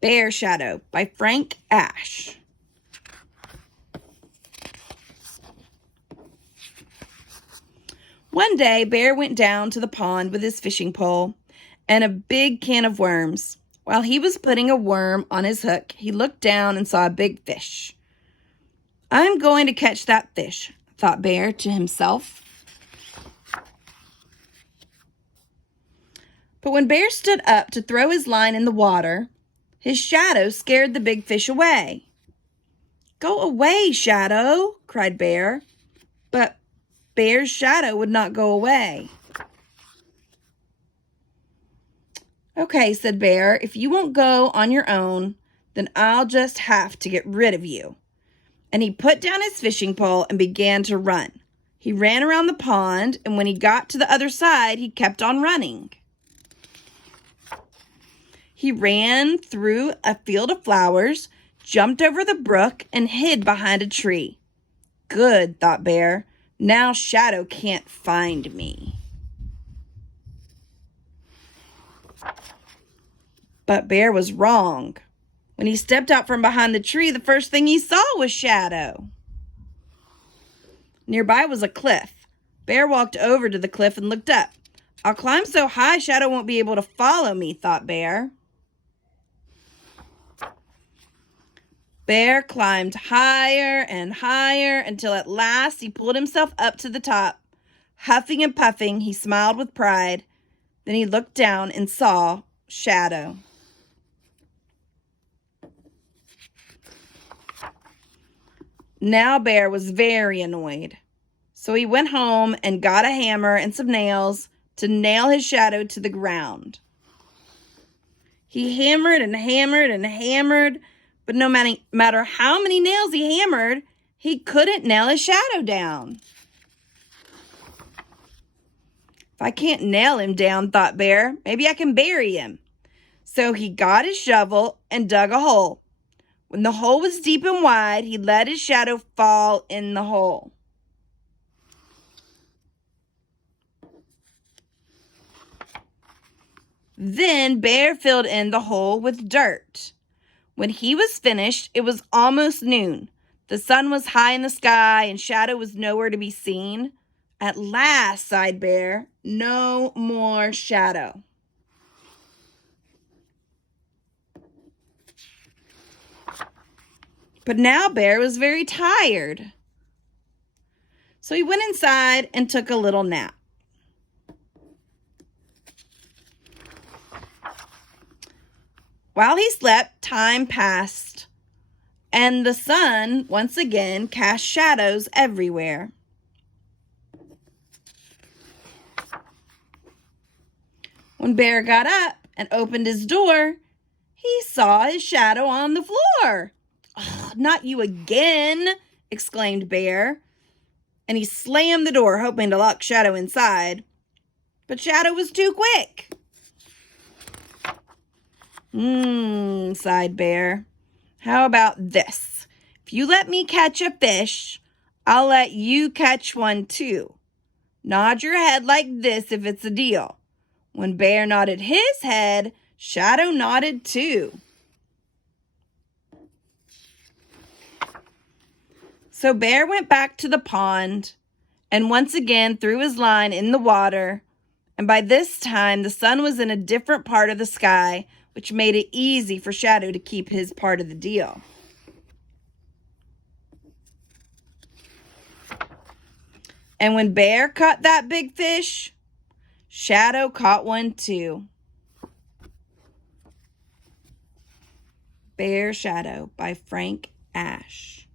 Bear Shadow by Frank Ash. One day, Bear went down to the pond with his fishing pole and a big can of worms. While he was putting a worm on his hook, he looked down and saw a big fish. "I'm going to catch that fish," thought Bear to himself. But when Bear stood up to throw his line in the water, his shadow scared the big fish away. "Go away, Shadow," cried Bear. But Bear's shadow would not go away. "Okay," said Bear, "if you won't go on your own, then I'll just have to get rid of you." And he put down his fishing pole and began to run. He ran around the pond, and when he got to the other side, he kept on running. He ran through a field of flowers, jumped over the brook, and hid behind a tree. "Good," thought Bear. "Now Shadow can't find me." But Bear was wrong. When he stepped out from behind the tree, the first thing he saw was Shadow. Nearby was a cliff. Bear walked over to the cliff and looked up. "I'll climb so high Shadow won't be able to follow me," thought Bear. Bear climbed higher and higher until at last he pulled himself up to the top. Huffing and puffing, he smiled with pride. Then he looked down and saw Shadow. Now Bear was very annoyed. So he went home and got a hammer and some nails to nail his shadow to the ground. He hammered and hammered and hammered, but no matter how many nails he hammered, he couldn't nail his shadow down. "If I can't nail him down," thought Bear, "maybe I can bury him." So he got his shovel and dug a hole. When the hole was deep and wide, he let his shadow fall in the hole. Then Bear filled in the hole with dirt. When he was finished, it was almost noon. The sun was high in the sky and Shadow was nowhere to be seen. "At last," sighed Bear, "no more Shadow." But now Bear was very tired. So he went inside and took a little nap. While he slept, time passed, and the sun once again cast shadows everywhere. When Bear got up and opened his door, he saw his shadow on the floor. "Oh, not you again," exclaimed Bear, and he slammed the door, hoping to lock Shadow inside. But Shadow was too quick. Sighed Bear. "How about this? If you let me catch a fish, I'll let you catch one too. Nod your head like this if it's a deal." When Bear nodded his head, Shadow nodded too. So Bear went back to the pond and once again threw his line in the water. And by this time, the sun was in a different part of the sky, which made it easy for Shadow to keep his part of the deal. And when Bear caught that big fish, Shadow caught one too. Bear Shadow by Frank Ash.